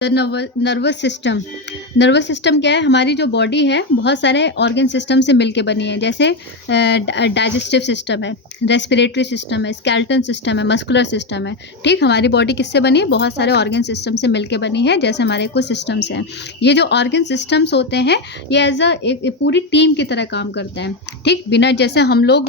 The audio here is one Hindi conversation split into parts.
नर्वस सिस्टम क्या है? हमारी जो बॉडी है बहुत सारे ऑर्गन सिस्टम से मिलके बनी है। जैसे डाइजेस्टिव सिस्टम है, रेस्पिरेटरी सिस्टम है, स्केलेटन सिस्टम है, मस्कुलर सिस्टम है। ठीक, हमारी बॉडी किससे बनी है? बहुत सारे ऑर्गन सिस्टम से मिलके बनी है। जैसे हमारे कुछ सिस्टम्स हैं, ये जो ऑर्गन सिस्टम्स होते हैं ये एज एक पूरी टीम की तरह काम करते हैं। ठीक, बिना जैसे हम लोग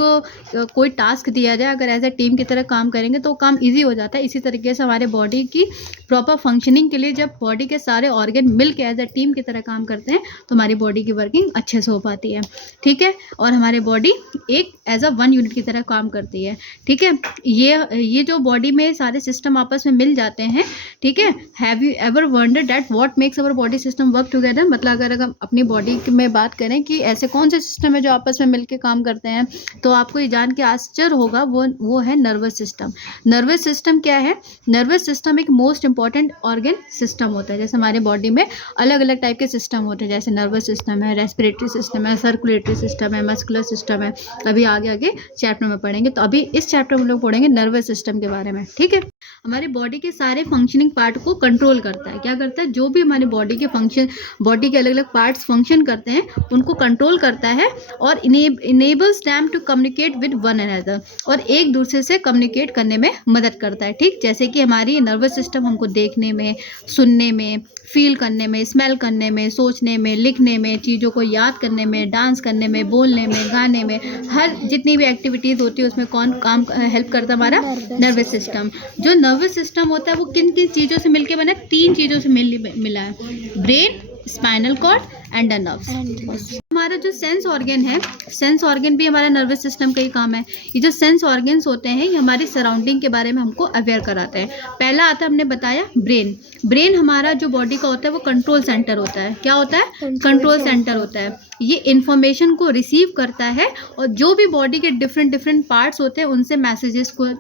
कोई टास्क दिया जाए, अगर एज अ टीम की तरह काम करेंगे तो काम ईजी हो जाता है। इसी तरीके से हमारे बॉडी की प्रॉपर फंक्शनिंग के लिए जब बॉडी के सारे ऑर्गन मिल के एज अ टीम की तरह काम करते हैं तो हमारी बॉडी की वर्किंग अच्छे से हो पाती है। ठीक है, और हमारी बॉडी एक एज अ वन यूनिट की तरह काम करती है। ठीक है, ये जो बॉडी में सारे सिस्टम आपस में मिल जाते हैं। ठीक है, have you ever wonder that what makes our body system work together? मतलब अगर हम अपनी बॉडी में बात करें कि ऐसे कौन से सिस्टम है जो आपस में मिलकर काम करते हैं, तो आपको ये जान के आश्चर्य होगा, वो है नर्वस सिस्टम। नर्वस सिस्टम क्या है? नर्वस सिस्टम एक मोस्ट इंपॉर्टेंट ऑर्गन सिस्टम होता है। जैसे हमारे बॉडी में अलग अलग टाइप के सिस्टम होते हैं, जैसे नर्वस सिस्टम है, रेस्पिरेटरी सिस्टम है, सर्कुलेटरी सिस्टम है, मस्कुलर सिस्टम है। अभी आगे चैप्टर में पढ़ेंगे। तो अभी इस चैप्टर में लोग पढ़ेंगे नर्वस सिस्टम के बारे में। ठीक है, हमारे बॉडी के सारे फंक्शनिंग पार्ट को कंट्रोल करता है। क्या करता है? जो भी हमारे बॉडी के अलग अलग पार्ट्स फंक्शन करते हैं उनको कंट्रोल करता है और enables them to communicate with one another, और एक दूसरे से कम्युनिकेट करने में मदद करता है। ठीक, जैसे कि हमारी नर्वस सिस्टम हमको देखने में, सुनने में, फील करने में, स्मेल करने में, सोचने में, लिखने में, चीज़ों को याद करने में, डांस करने में, बोलने में, गाने में, हर जितनी भी एक्टिविटीज़ होती है उसमें कौन काम हेल्प करता है? हमारा नर्वस सिस्टम। जो नर्वस सिस्टम होता है वो किन किन चीज़ों से मिलके बना है? 3 चीज़ों से मिला है, brain, spinal cord and the nerves. हमारा जो सेंस ऑर्गन है, सेंस ऑर्गन भी हमारा नर्वस सिस्टम का ही काम है। ये जो सेंस ऑर्गन्स होते हैं ये हमारी सराउंडिंग के बारे में हमको अवेयर कराते हैं। पहला आता है, हमने बताया, ब्रेन। ब्रेन हमारा जो बॉडी का होता है वो कंट्रोल सेंटर होता है। क्या होता है? कंट्रोल सेंटर होता है। ये इंफॉर्मेशन को रिसीव करता है और जो भी बॉडी के डिफरेंट पार्ट्स होते हैं उनसे मैसेजेस को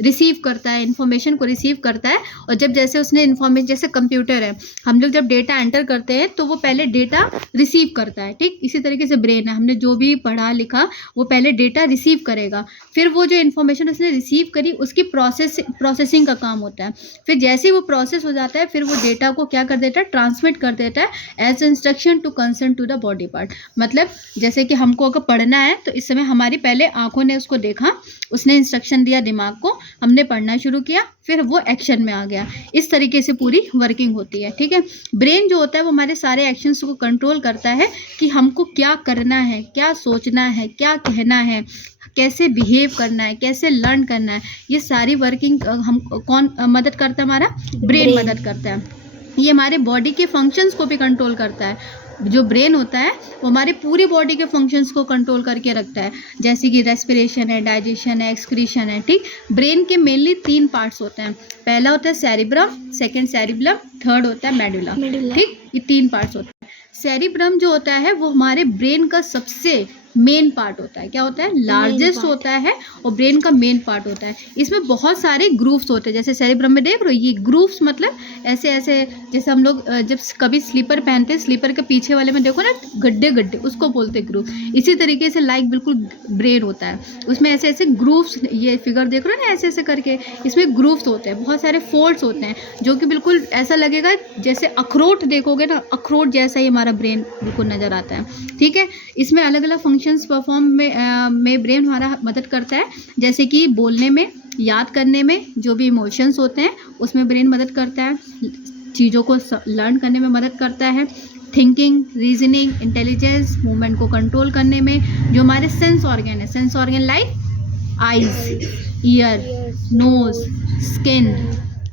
रिसीव करता है, इन्फॉर्मेशन को रिसीव करता है। और जब जैसे उसने इन्फॉर्मेशन, जैसे कंप्यूटर है, हम लोग जब डेटा एंटर करते हैं तो वो पहले डेटा रिसीव करता है। ठीक, इसी तरीके से ब्रेन है, हमने जो भी पढ़ा लिखा वो पहले डेटा रिसीव करेगा, फिर वो जो इन्फॉर्मेशन उसने रिसीव करी उसकी प्रोसेसिंग का काम होता है। फिर जैसे वो प्रोसेस हो जाता है फिर वो डेटा को क्या कर देता है? ट्रांसमिट कर देता है as instruction to concern to the body part. मतलब जैसे कि हमको अगर पढ़ना है तो इस समय हमारी पहले आंखों ने उसको देखा, उसने इंस्ट्रक्शन दिया दिमाग को, हमने पढ़ना शुरू किया, फिर वो एक्शन में आ गया। इस तरीके से पूरी वर्किंग होती है। ठीक है, ब्रेन जो होता है वो हमारे सारे एक्शंस को कंट्रोल करता है कि हमको क्या करना है, क्या सोचना है, क्या कहना है, कैसे बिहेव करना है, कैसे लर्न करना है। ये सारी वर्किंग हम कौन मदद करता है? हमारा ब्रेन मदद करता है। ये हमारे बॉडी के फंक्शंस को भी कंट्रोल करता है। जो ब्रेन होता है वो हमारी पूरी बॉडी के फंक्शंस को कंट्रोल करके रखता है, जैसे कि रेस्पिरेशन है, डाइजेशन है, एक्सक्रीशन है। ठीक, ब्रेन के मेनली 3 पार्ट्स होते हैं। पहला होता है सेरिब्रम, सेकंड सेरिब्लम, थर्ड होता है मेडुला। ठीक, ये 3 पार्ट्स होते हैं। सेरिब्रम जो होता है वो हमारे ब्रेन का सबसे मेन पार्ट होता है। क्या होता है? लार्जेस्ट होता है और ब्रेन का मेन पार्ट होता है। इसमें बहुत सारे ग्रूव्स होते हैं। जैसे सेरिब्रम में देख रहे हो, ये ग्रूव्स मतलब ऐसे ऐसे, जैसे हम लोग जब कभी स्लीपर पहनते हैं, स्लीपर के पीछे वाले में देखो ना गड्ढे गड्ढे, उसको बोलते हैं ग्रूव। इसी तरीके से लाइक बिल्कुल ब्रेन होता है, उसमें ऐसे ऐसे ग्रूव्स, ये फिगर देख रहे हो ना ऐसे ऐसे करके, इसमें ग्रूव्स होते हैं, बहुत सारे फोल्ड्स होते हैं जो कि बिल्कुल ऐसा लगेगा जैसे अखरोट देखोगे ना, अखरोट जैसा ही हमारा ब्रेन बिल्कुल नज़र आता है। ठीक है, इसमें अलग अलग फंक्शंस परफॉर्म में ब्रेन हमारा मदद करता है, जैसे कि बोलने में, याद करने में, जो भी इमोशंस होते हैं उसमें ब्रेन मदद करता है, चीज़ों को लर्न करने में मदद करता है, थिंकिंग, रीजनिंग, इंटेलिजेंस, मूवमेंट को कंट्रोल करने में। जो हमारे सेंस ऑर्गन है, sense organ like eyes, ear, nose, skin,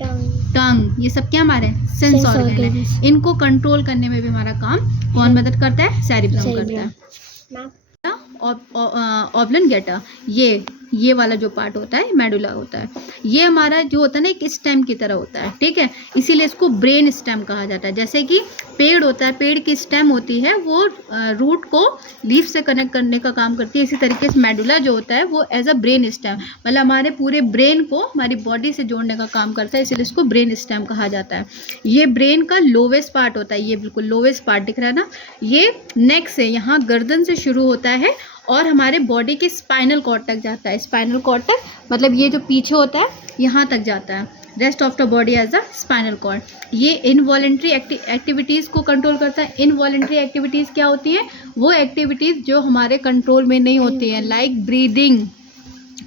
tongue, ये सब क्या हमारे सेंस ऑर्गन है। इनको कंट्रोल करने में भी हमारा काम कौन मदद करता है? सेरिब्रम करता है। ऑब्लंगेटा, ये वाला जो पार्ट होता है मेडुला होता है। ये हमारा जो होता है ना एक स्टेम की तरह होता है। ठीक है, इसीलिए इसको ब्रेन स्टेम कहा जाता है। जैसे कि पेड़ होता है, पेड़ की स्टेम होती है वो रूट को लीफ से कनेक्ट करने का काम करती है। इसी तरीके से मेडुला जो होता है वो एज अ ब्रेन स्टेम, मतलब हमारे पूरे ब्रेन को हमारी बॉडी से जोड़ने का काम करता है, इसीलिए इसको ब्रेन स्टेम कहा जाता है। ये ब्रेन का लोवेस्ट पार्ट होता है, ये बिल्कुल लोवेस्ट पार्ट दिख रहा है ना, ये नेक से, यहाँ गर्दन से शुरू होता है और हमारे बॉडी के स्पाइनल कॉर्ड तक जाता है। स्पाइनल कॉर्ड तक मतलब ये जो पीछे होता है यहाँ तक जाता है। Rest of the body as the spinal cord. ये इनवॉलेंट्री एक्टिविटीज़ को कंट्रोल करता है। इनवॉलेंट्री एक्टिविटीज़ क्या होती हैं? वो एक्टिविटीज़ जो हमारे कंट्रोल में नहीं होती हैं, लाइक ब्रीदिंग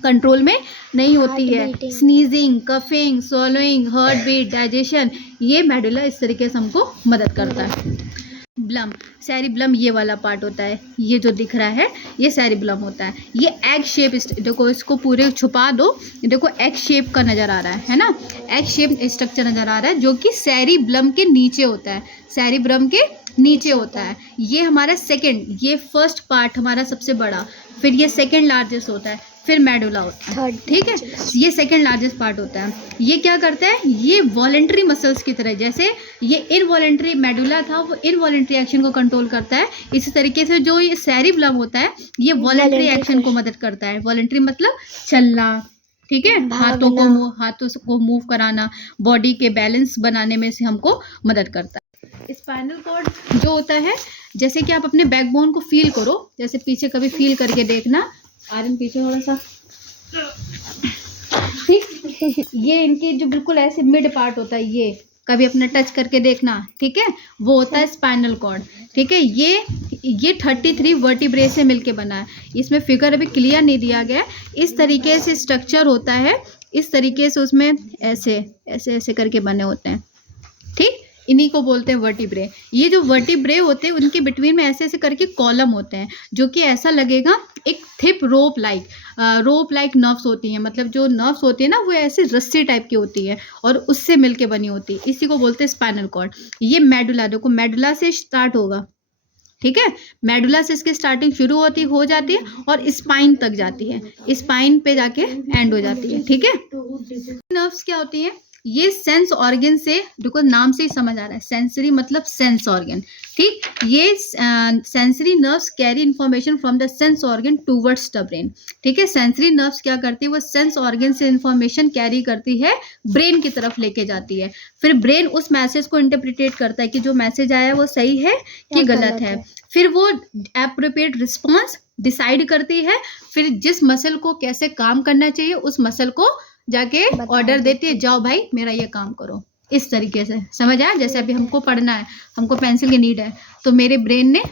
कंट्रोल में नहीं होती है, sneezing, coughing, swallowing, heart beat, digestion, ये मेडुला इस तरीके से हमको मदद करता है। ब्लम, सेरिब्लम ये वाला पार्ट होता है, ये जो दिख रहा है ये सेरिब्लम होता है। ये एग शेप, देखो इसको पूरे छुपा दो, देखो एग शेप का नज़र आ रहा है ना, एग शेप स्ट्रक्चर नज़र आ रहा है जो कि सेरिब्लम के नीचे होता है, सेरिब्रम के नीचे होता है। ये हमारा सेकंड, ये फर्स्ट पार्ट हमारा सबसे बड़ा, फिर ये सेकंड लार्जेस्ट होता है, फिर मेडुला होता है, ठीक है, ये सेकंड लार्जेस्ट पार्ट होता है। ये क्या करता है? ये वॉलेंट्री मसल्स की तरह, जैसे ये इनवॉलेंट्री मेडुला था वो इनवॉलेंट्री एक्शन को कंट्रोल करता है, इसी तरीके से जो ये सेरिब्लम होता है ये वॉलेंट्री एक्शन को मदद करता है। वॉलेंट्री मतलब चलना, ठीक है, हाथों को मूव कराना, बॉडी के बैलेंस बनाने में से हमको मदद करता है। स्पाइनल कॉर्ड जो होता है, जैसे कि आप अपने बैकबोन को फील करो, जैसे पीछे कभी फील करके देखना, आर्यन पीछे थोड़ा सा, ठीक, ये इनके जो बिल्कुल ऐसे मिड पार्ट होता है, ये कभी अपना टच करके देखना, ठीक है, वो होता है स्पाइनल कॉर्ड, ठीक है। ये 33 वर्टिब्रे से मिलके बना है, इसमें फिगर अभी क्लियर नहीं दिया गया, इस तरीके से स्ट्रक्चर होता है, इस तरीके से उसमें ऐसे ऐसे ऐसे करके बने होते हैं, ठीक, इन्हीं को बोलते हैं वर्टिब्रे। ये जो वर्टिब्रे होते हैं उनके बिटवीन में ऐसे ऐसे करके कॉलम होते हैं, जो कि ऐसा लगेगा एक थिप रोप लाइक नर्व्स होती हैं, मतलब जो नर्व्स होती है ना वो ऐसे रस्सी टाइप की होती है और उससे मिलके बनी होती है, इसी को बोलते हैं स्पाइनल कॉर्ड। ये मेडुला, देखो मेडुला से स्टार्ट होगा, ठीक है, मेडुला से इसकी स्टार्टिंग शुरू हो जाती है और स्पाइन तक जाती है, स्पाइन पे जाके एंड हो जाती है, ठीक है। नर्व्स क्या होती हैं? ये सेंस ऑर्गन से, देखो नाम से ही समझ आ रहा है, सेंसरी मतलब सेंस ऑर्गन, ठीक, ये sensory nerves carry information from the sense organ towards the brain, ठीक है। सेंसरी नर्व्स क्या करती है? वो सेंस ऑर्गन से इंफॉर्मेशन कैरी करती है, ब्रेन की तरफ लेके जाती है, फिर ब्रेन उस मैसेज को इंटरप्रिटेट करता है कि जो मैसेज आया है वो सही है कि गलत है, फिर वो एप्रोप्रिएट रिस्पॉन्स डिसाइड करती है, फिर जिस मसल को कैसे काम करना चाहिए उस मसल को जाके ऑर्डर देती है, जाओ भाई मेरा ये काम करो, इस तरीके से, समझ आया। जैसे अभी हमको पढ़ना है, हमको पेंसिल की नीड है, तो मेरे ब्रेन ने,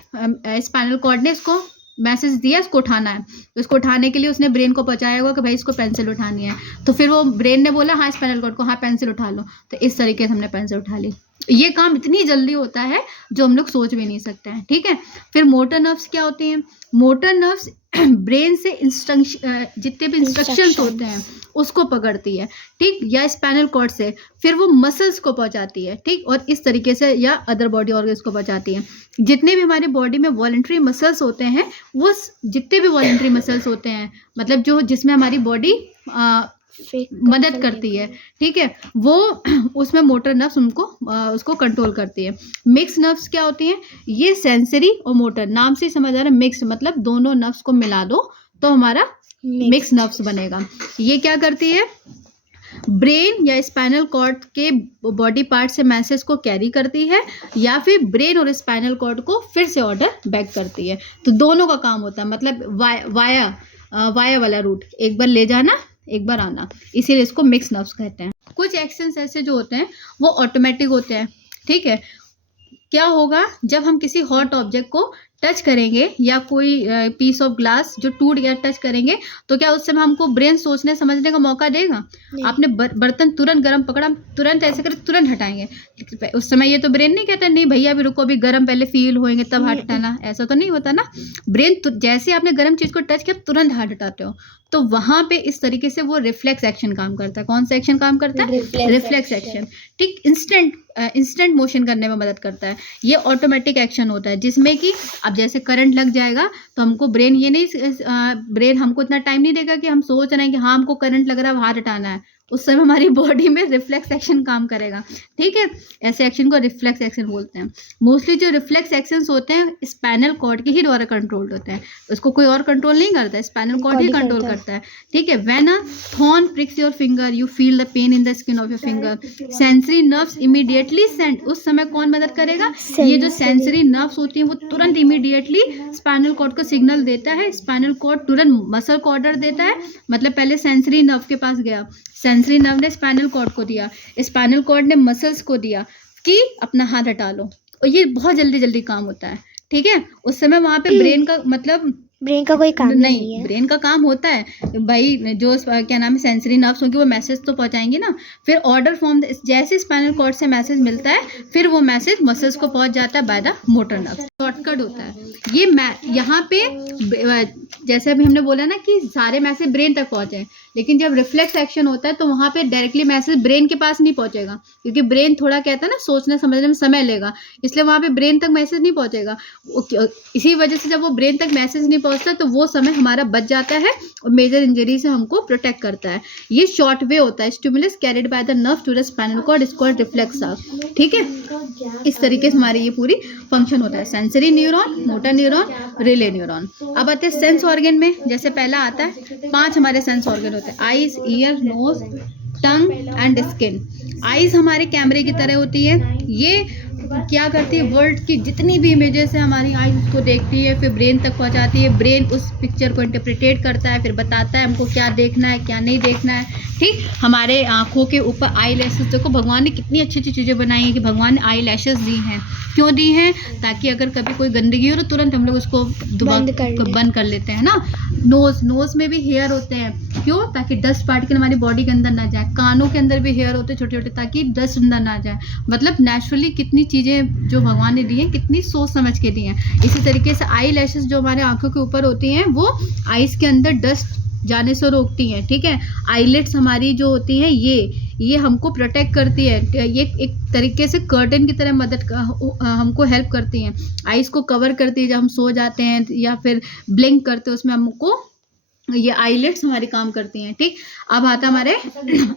स्पाइनल कॉर्ड ने इसको मैसेज दिया, इसको उठाना है, तो इसको उठाने के लिए उसने ब्रेन को पहुंचाया होगा कि भाई इसको पेंसिल उठानी है, तो फिर वो ब्रेन ने बोला हाँ स्पाइनल कॉर्ड को, हाँ पेंसिल उठा लो, तो इस तरीके से हमने पेंसिल उठा ली। ये काम इतनी जल्दी होता है जो हम लोग सोच भी नहीं सकते हैं, ठीक है। फिर मोटर नर्व्स क्या होती हैं? मोटर नर्व्स ब्रेन से जितने भी इंस्ट्रक्शंस होते हैं उसको पकड़ती है, ठीक, या स्पाइनल कॉर्ड से फिर वो मसल्स को पहुंचाती है, ठीक, और इस तरीके से या अदर बॉडी ऑर्गन्स को पहुंचाती है। जितने भी हमारे बॉडी में वॉलंटरी मसल्स होते हैं, वो जितने भी वॉलंटरी मसल्स होते हैं, मतलब जो जिसमें हमारी बॉडी मदद करती है, ठीक है, वो उसमें मोटर नर्व्स उसको कंट्रोल करती है। मिक्स नर्व्स क्या होती हैं? ये सेंसरी और मोटर, नाम से समझ आ रहा है, मिक्स मतलब दोनों नर्व्स को मिला दो तो हमारा मिक्स नर्व्स बनेगा। ये क्या करती है? ब्रेन या स्पाइनल कॉर्ड के बॉडी पार्ट से मैसेज को कैरी करती है, या फिर ब्रेन और स्पाइनल कॉर्ड को फिर से ऑर्डर बैक करती है। तो दोनों का काम होता है, मतलब वाया वाला रूट, एक बार ले जाना एक बार आना, इसीलिए इसको मिक्स नर्व्स कहते हैं। कुछ एक्शंस ऐसे जो होते हैं वो ऑटोमेटिक होते हैं, ठीक है। क्या होगा जब हम किसी हॉट ऑब्जेक्ट को टच करेंगे या कोई पीस ऑफ ग्लास जो टूट गया टच करेंगे, तो क्या उस समय हमको ब्रेन सोचने समझने का मौका देगा? आपने बर्तन तुरंत गर्म पकड़ा, तुरंत ऐसे कर तुरंत हटाएंगे, उस समय ये तो ब्रेन नहीं कहता नहीं भैया अभी रुको, अभी गर्म पहले फील होएंगे तब हाथ हटाना, ऐसा तो नहीं होता ना। ब्रेन जैसे आपने गर्म चीज को टच किया तुरंत हाथ हटाते हो, तो वहां पे इस तरीके से वो रिफ्लेक्स एक्शन काम करता है। कौन सा एक्शन काम करता है? रिफ्लेक्स एक्शन, ठीक, इंस्टेंट मोशन करने में मदद करता है। ये ऑटोमेटिक एक्शन होता है जिसमें कि अब जैसे करंट लग जाएगा तो हमको ब्रेन हमको इतना टाइम नहीं देगा कि हम सोच रहे हैं कि हाँ हमको करंट लग रहा है बाहर हटाना है, उस समय हमारी बॉडी में रिफ्लेक्स एक्शन काम करेगा, ठीक है। ऐसे एक्शन को रिफ्लेक्स एक्शन बोलते हैं। मोस्टली जो रिफ्लेक्स एक्शंस होते हैं स्पाइनल कॉर्ड के ही द्वारा कंट्रोल्ड होते हैं, उसको कोई और कंट्रोल नहीं करता है, स्पाइनल कॉर्ड ही कंट्रोल करता है, ठीक है। When a thorn prix your finger you feel the pain in the skin of your finger, sensory nerves immediately send, उस समय कौन मदद करेगा? ये जो सेंसरी नर्व्स होती हैं वो तुरंत इमीडिएटली स्पाइनल कॉर्ड को सिग्नल देता है, स्पाइनल कॉर्ड तुरंत मसल को ऑर्डर देता है, मतलब पहले सेंसरी नर्व के पास गया, सेंसरी नर्व ने स्पाइनल कॉर्ड को दिया, स्पाइनल कॉर्ड ने मसल्स को दिया कि अपना हाथ हटा लो, और ये बहुत जल्दी जल्दी काम होता है, ठीक है। उस समय वहाँ पे ब्रेन का मतलब ब्रेन का कोई काम नहीं है। ब्रेन का काम होता है भाई, जो क्या नाम है सेंसरी नर्व्स होंगे वो मैसेज तो पहुंचाएंगे ना, फिर ऑर्डर फॉर्म जैसे स्पाइनल कॉर्ड से मैसेज मिलता है फिर वो मैसेज मसल्स को पहुंच जाता है by the motor nerve. Shortcut होता है ये यहाँ पे, जैसे अभी हमने बोला ना कि सारे मैसेज ब्रेन तक पहुंचे, लेकिन जब रिफ्लेक्स एक्शन होता है तो वहाँ पे डायरेक्टली मैसेज ब्रेन के पास नहीं पहुंचेगा, क्योंकि ब्रेन थोड़ा कहता है ना सोचने समझने में समय लेगा, इसलिए वहाँ पे ब्रेन तक मैसेज नहीं पहुंचेगा। इसी वजह से जब वो ब्रेन तक मैसेज नहीं पहुंचता तो वो समय हमारा बच जाता है और मेजर इंजरी से हमको प्रोटेक्ट करता है। ये शॉर्ट वे होता है, stimulus carried by the nerve to the spinal cord is called reflex arc, ठीक है। इस तरीके से हमारी ये पूरी फंक्शन होता है, sensory neuron, motor neuron, relay neuron. अब आते हैं सेंस ऑर्गन में। जैसे पहला आता है 5 हमारे सेंस ऑर्गन होते हैं, eyes, ear, nose, tongue and skin. Eyes हमारे कैमरे की तरह होती है, ये क्या करती है, वर्ल्ड की जितनी भी इमेजेस है हमारी आईज उसको देखती है, फिर ब्रेन तक पहुंचाती है, ब्रेन उस पिक्चर को इंटरप्रिटेट करता है, फिर बताता है हमको क्या देखना है क्या नहीं देखना है, ठीक। हमारे आंखों के ऊपर आई लैशेस, देखो भगवान ने कितनी अच्छी अच्छी चीज़ें बनाई हैं कि भगवान ने आई लैशेस दी हैं, क्यों दी हैं, ताकि अगर कभी कोई गंदगी हो तो तुरंत हम लोग उसको बंद कर लेते हैं ना। नोज में भी हेयर होते हैं, क्यों, ताकि डस्ट पार्टिकल हमारी बॉडी के अंदर ना जाए। कानों के अंदर भी हेयर होते हैं छोटे छोटे, ताकि डस्ट अंदर ना जाए। मतलब नेचुरली कितनी चीज़ें जो भगवान ने दी हैं कितनी सोच समझ के दी हैं। इसी तरीके से आई लैशेस जो हमारे आंखों के ऊपर होती हैं वो आईज के अंदर डस्ट जाने से रोकती हैं, ठीक है। आईलेट्स हमारी जो होती हैं ये हमको प्रोटेक्ट करती है, ये एक तरीके से कर्टन की तरह हमको हेल्प करती हैं, आईज को कवर करती है जब हम सो जाते हैं या फिर ब्लिंक करते हैं, उसमें हमको ये आईलेट्स हमारी काम करती हैं, ठीक। अब आता हमारे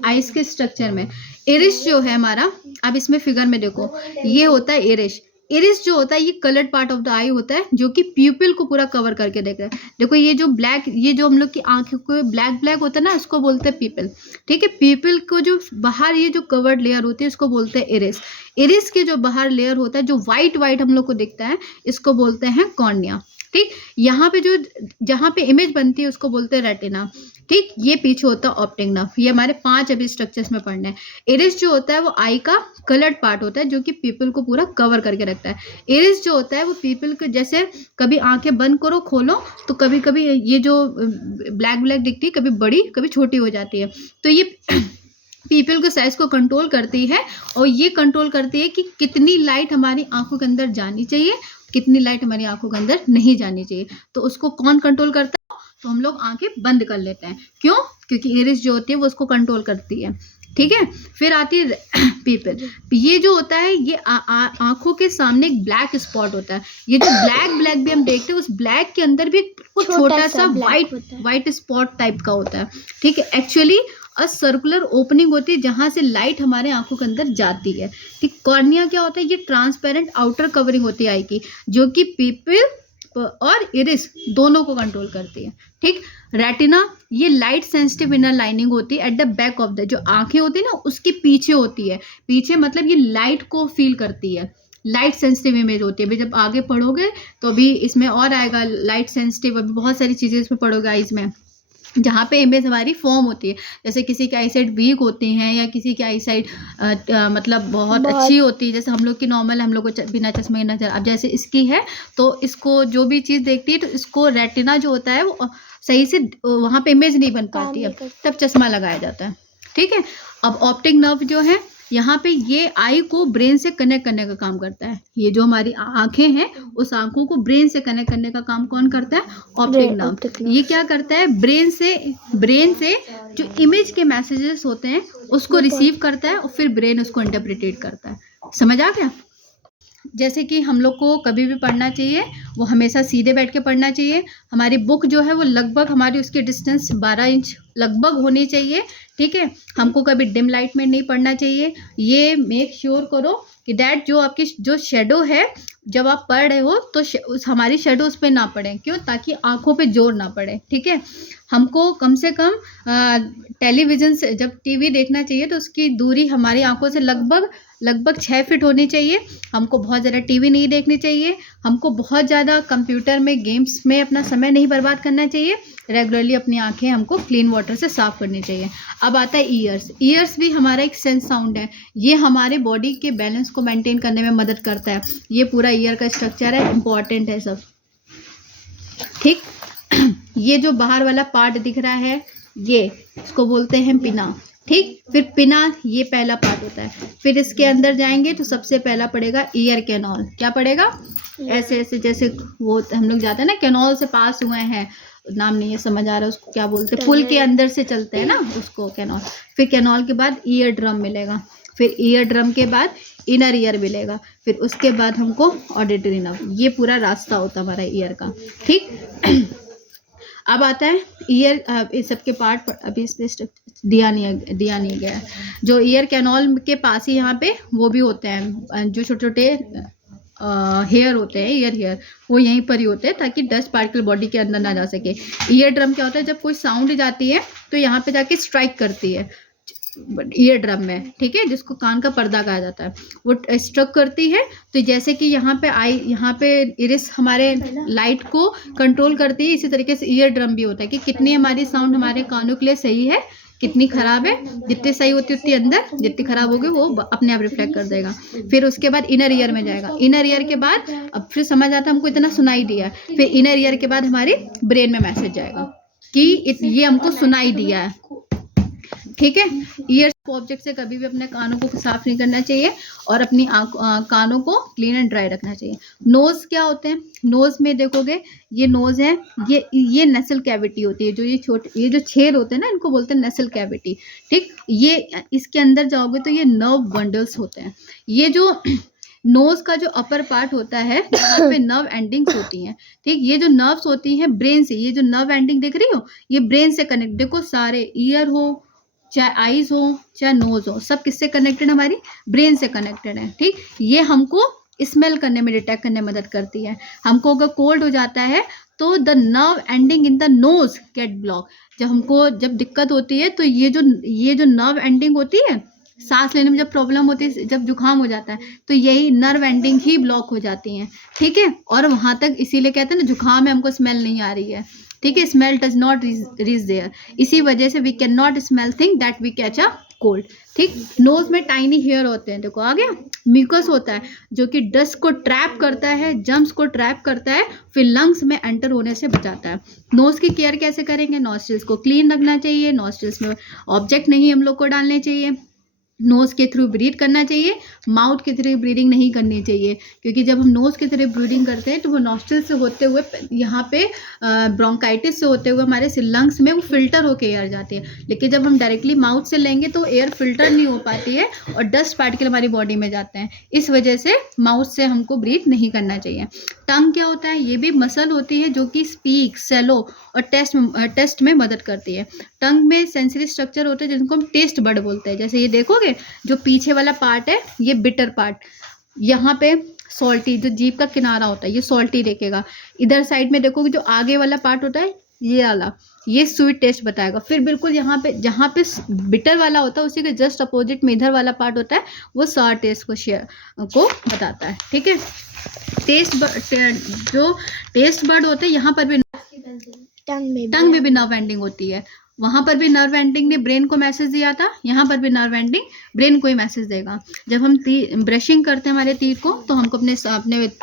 आईज के स्ट्रक्चर में इरिस जो है हमारा, अब इसमें फिगर में देखो ये होता है इरिस। इरिस जो होता है ये कलर्ड पार्ट ऑफ द आई होता है जो कि प्यूपिल को पूरा कवर करके देखता है। देखो ये जो ब्लैक, ये जो हम लोग की आंखों को ब्लैक ब्लैक होता है ना, उसको बोलते हैं पीपल, ठीक है। पीपल को जो बाहर ये जो कवर्ड लेयर होती है इसको बोलते हैं इरिस। इरिस के जो बाहर लेयर होता है जो वाइट वाइट हम लोग को दिखता है इसको बोलते हैं कॉर्निया, ठीक। यहाँ पे जो जहाँ पे इमेज बनती है उसको बोलते हैं रेटिना, ठीक। ये पीछे होता है ऑप्टिक नर्व। ये हमारे 5 अभी स्ट्रक्चर्स में पढ़ने हैं। इरिस जो होता है वो आई का कलर्ड पार्ट होता है जो कि पीपल को पूरा कवर करके रखता है। इरिस जो होता है वो पीपल के जैसे कभी आंखें बंद करो खोलो तो कभी कभी ये जो ब्लैक ब्लैक दिखती है कभी बड़ी कभी छोटी हो जाती है, तो ये पीपल के साइज को कंट्रोल करती है और ये कंट्रोल करती है कि कितनी लाइट हमारी आंखों के अंदर जानी चाहिए, कितनी लाइट हमारी आंखों के अंदर नहीं जानी चाहिए। तो उसको कौन कंट्रोल करता है, तो हम लोग आंखें बंद कर लेते हैं, क्यों, क्योंकि इरिस जो होती है वो उसको कंट्रोल करती है, ठीक है। फिर आती है पीपल। ये जो होता है ये आंखों के सामने एक ब्लैक स्पॉट होता है। ये जो ब्लैक भी हम देखते हैं उस ब्लैक के अंदर भी कुछ छोटा सा वाइट स्पॉट टाइप का होता है, ठीक है। एक्चुअली सर्कुलर ओपनिंग होती है जहाँ से लाइट हमारे आंखों के अंदर जाती है, ठीक। कॉर्निया क्या होता है, ये ट्रांसपेरेंट आउटर कवरिंग होती है आई की जो कि पीपल और इरिस दोनों को कंट्रोल करती है, ठीक। रेटिना ये लाइट सेंसिटिव इनर लाइनिंग होती है at the back of the, जो आंखें होती है ना उसके पीछे होती है, पीछे मतलब ये लाइट को फील करती है, लाइट सेंसिटिव इमेज होती है। अभी जब आगे पढ़ोगे तो अभी इसमें और आएगा लाइट सेंसिटिव, अभी बहुत सारी चीज़ें इसमें पढ़ोगे आइज में, जहाँ पे इमेज हमारी फॉर्म होती है। जैसे किसी की आई साइड वीक होती हैं या किसी की आई साइड मतलब बहुत अच्छी होती है, जैसे हम लोग की नॉर्मल हम लोग को बिना चश्मे की नजर, अब जैसे इसकी है तो इसको जो भी चीज़ देखती है तो इसको रेटिना जो होता है वो सही से वहाँ पे इमेज नहीं बन पाती है, तब चश्मा लगाया जाता है, ठीक है। अब ऑप्टिक नर्व जो है यहाँ पे ये आई को ब्रेन से कनेक्ट करने का काम करता है। ये जो हमारी आंखें हैं उस आंखों को ब्रेन से कनेक्ट करने का काम कौन करता है, ऑप्टिक नर्व। ये क्या करता है, ब्रेन से जो इमेज के मैसेजेस होते हैं उसको रिसीव करता है और फिर ब्रेन उसको इंटरप्रिटेट करता है। समझ आ गया। जैसे कि हम लोग को कभी भी पढ़ना चाहिए वो हमेशा सीधे बैठ के पढ़ना चाहिए। हमारी बुक जो है वो लगभग हमारी उसकी डिस्टेंस 12 इंच लगभग होनी चाहिए, ठीक है। हमको कभी डिम लाइट में नहीं पढ़ना चाहिए। ये मेक श्योर करो कि दैट जो आपकी जो शेडो है जब आप पढ़ रहे हो तो हमारी शेडो उस पे ना पड़े। क्यों? ताकि आंखों पे जोर ना पड़े। ठीक है, हमको कम से कम टेलीविज़न से जब टीवी देखना चाहिए तो उसकी दूरी हमारी आंखों से लगभग 6 फीट होनी चाहिए। हमको बहुत ज़्यादा टीवी नहीं देखनी चाहिए। हमको बहुत ज़्यादा कंप्यूटर में गेम्स में अपना समय नहीं बर्बाद करना चाहिए। रेगुलरली अपनी आंखें हमको क्लीन वाटर से साफ़ करनी चाहिए। अब आता है ईयर्स। ईयर्स भी हमारा एक सेंस साउंड है। ये हमारे बॉडी के बैलेंस को मेंटेन करने में मदद करता है। ये पूरा ईयर का स्ट्रक्चर है, इम्पॉर्टेंट है सब। ठीक, ये जो बाहर वाला पार्ट दिख रहा है ये इसको बोलते हैं पिना। ठीक, फिर पिना ये पहला पार्ट होता है। फिर इसके अंदर जाएंगे तो सबसे पहला पड़ेगा ईयर कैनॉल। क्या पड़ेगा? ऐसे ऐसे जैसे वो हम लोग जाते हैं ना, कैनॉल से पास हुए हैं, नाम नहीं है समझ आ रहा है उसको क्या बोलते हैं, पुल के अंदर से चलते हैं ना उसको कैनॉल। फिर कैनॉल के बाद ईयर ड्रम मिलेगा। फिर ईयर ड्रम के बाद इनर ईयर मिलेगा। फिर उसके बाद हमको ऑडिटरी नर्व। ये पूरा रास्ता होता है हमारा ईयर का। ठीक, अब आता है ईयर। इस सब के पार्ट अभी इस पे दिया नहीं गया है। जो ईयर कैनॉल के पास ही यहाँ पे वो भी होते हैं, जो छोटे छोटे हेयर होते हैं, ईयर हेयर, वो यहीं पर ही होते हैं ताकि डस्ट पार्टिकल बॉडी के अंदर ना जा सके। ईयर ड्रम क्या होता है? जब कोई साउंड जाती है तो यहाँ पे जाके स्ट्राइक करती है ईयर ड्रम में। ठीक है, जिसको कान का पर्दा कहा जाता है, वो स्ट्रक करती है। तो जैसे कि यहाँ पे इरिस हमारे लाइट को कंट्रोल करती है, इसी तरीके से ईयर ड्रम भी होता है कि कितनी हमारी साउंड हमारे कानों के लिए सही है, कितनी खराब है। जितनी सही होती उतनी अंदर, जितनी खराब होगी वो अपने आप रिफ्लेक्ट कर देगा। फिर उसके बाद इनर ईयर में जाएगा। इनर ईयर के बाद अब फिर समझ आता है हमको इतना सुनाई दिया है। फिर इनर ईयर के बाद हमारे ब्रेन में मैसेज जाएगा कि ये हमको सुनाई दिया है। ठीक है, ईयर ऑब्जेक्ट से कभी भी अपने कानों को साफ नहीं करना चाहिए और अपनी कानों को क्लीन एंड ड्राई रखना चाहिए। नोज क्या होते हैं? नोज में देखोगे ये नोज है, ये नेसल कैविटी होती है। जो ये जो छेद होते हैं ना, इनको बोलते हैं नेसल कैविटी। ठीक, ये इसके अंदर जाओगे तो ये नर्व बंडल्स होते हैं। ये जो नोज का जो अपर पार्ट होता है यहाँ पे नर्व एंडिंग्स होती हैं। ठीक, ये जो नर्व्स होती हैं ब्रेन से, ये जो नर्व एंडिंग दिख रही हो ये ब्रेन से कनेक्ट। देखो सारे ईयर हो चाहे आईज हो चाहे नोज हो, सब किससे कनेक्टेड? हमारी ब्रेन से कनेक्टेड है। ठीक, ये हमको स्मेल करने में, डिटेक्ट करने में मदद करती है। हमको अगर कोल्ड हो जाता है तो the nerve ending in the nose get block. जब दिक्कत होती है तो ये जो नर्व एंडिंग होती है, सांस लेने में जब प्रॉब्लम होती है, जब जुकाम हो जाता है तो यही नर्व एंडिंग ही ब्लॉक हो जाती हैं। ठीक है, और वहाँ तक इसीलिए कहते हैं ना जुकाम है, हमको स्मेल नहीं आ रही है। ठीक है, smell does not reach there. इसी वजह से we can not smell thing that we catch a cold. ठीक, नोज में टाइनी हेयर होते हैं, देखो आ गया। म्यूकस होता है जो कि डस्ट को ट्रैप करता है, जर्म्स को ट्रैप करता है, फिर लंग्स में एंटर होने से बचाता है। नोज की केयर कैसे करेंगे? नॉस्ट्रिल्स को क्लीन रखना चाहिए। नॉस्ट्रिल्स में ऑब्जेक्ट नहीं हम लोग को डालने चाहिए। नोज के थ्रू ब्रीथ करना चाहिए, माउथ के थ्रू ब्रीदिंग नहीं करनी चाहिए, क्योंकि जब हम नोज के थ्रू ब्रीदिंग करते हैं तो वो नॉस्ट्रिल से होते हुए यहाँ पे ब्रोंकाइटिस से होते हुए हमारे लंग्स में वो फिल्टर होके एयर जाती है। लेकिन जब हम डायरेक्टली माउथ से लेंगे तो एयर फिल्टर नहीं हो पाती है और डस्ट पार्टिकल हमारी बॉडी में जाते हैं। इस वजह से माउथ से हमको ब्रीथ नहीं करना चाहिए। टंग क्या होता है? ये भी मसल होती है जो कि स्पीक, सेलो और टेस्ट में मदद करती है। टंग में सेंसरी स्ट्रक्चर होते हैं जिनको हम टेस्ट बड बोलते हैं। जैसे ये देखोगे जो पीछे वाला पार्ट है ये बिटर पार्ट, यहाँ पे सॉल्टी, जो जीभ का किनारा होता है ये सॉल्टी देखेगा। इधर साइड में देखोगे जो आगे वाला पार्ट होता है ये वाला, ये स्वीट टेस्ट बताएगा। फिर बिल्कुल यहाँ पे जहाँ पे बिटर वाला होता है उसी के जस्ट अपोजिट में इधर वाला पार्ट होता है, वो सार टेस्ट को बताता है। ठीक है, जो टेस्ट बर्ड होते हैं यहाँ पर भी टंग में भी नर्व एंडिंग होती है। वहाँ पर भी नर्व एंडिंग ने ब्रेन को मैसेज दिया था, यहाँ पर भी नर्व एंडिंग ब्रेन को ही मैसेज देगा। जब हम ब्रशिंग करते हैं हमारे टीथ को तो हमको अपने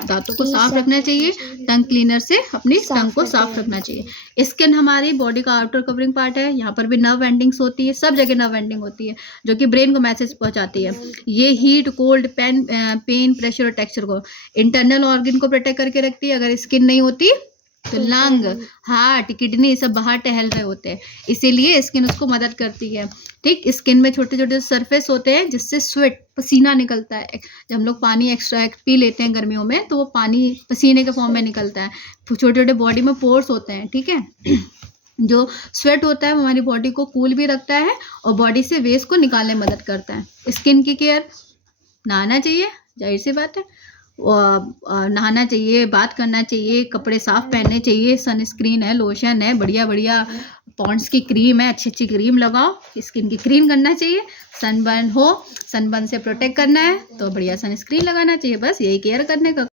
दांतों को साफ रखना चाहिए, टंग क्लीनर से अपनी टंग को साफ रखना चाहिए। स्किन हमारी बॉडी का आउटर कवरिंग पार्ट है, यहाँ पर भी नर्व एंडिंग्स होती है, सब जगह नर्व एंडिंग होती है जो कि ब्रेन को मैसेज पहुँचाती है। ये हीट, कोल्ड, पेन, प्रेशर और टेक्सचर को, इंटरनल ऑर्गन को प्रोटेक्ट करके रखती है। अगर स्किन नहीं होती तो लंग, हार्ट, किडनी सब बाहर टहल रहे होते हैं, इसीलिए स्किन उसको मदद करती है। ठीक, स्किन में छोटे छोटे सरफेस होते हैं जिससे स्वेट, पसीना निकलता है। जब हम लोग पानी एक्स्ट्रा पी लेते हैं गर्मियों में तो वो पानी पसीने के फॉर्म में निकलता है। छोटे छोटे बॉडी में पोर्स होते हैं। ठीक है, जो स्वेट होता है वो हमारी बॉडी को कूल भी रखता है और बॉडी से वेस्ट को निकालने में मदद करता है। स्किन की केयर, नहाना चाहिए, जाहिर सी बात है, नहाना चाहिए, बात करना चाहिए, कपड़े साफ पहनने चाहिए, सनस्क्रीन है, लोशन है, बढ़िया बढ़िया पॉन्ड्स की क्रीम है, अच्छी अच्छी क्रीम लगाओ, स्किन की क्रीम करना चाहिए। सनबर्न से प्रोटेक्ट करना है तो बढ़िया सनस्क्रीन लगाना चाहिए। बस यही केयर करने का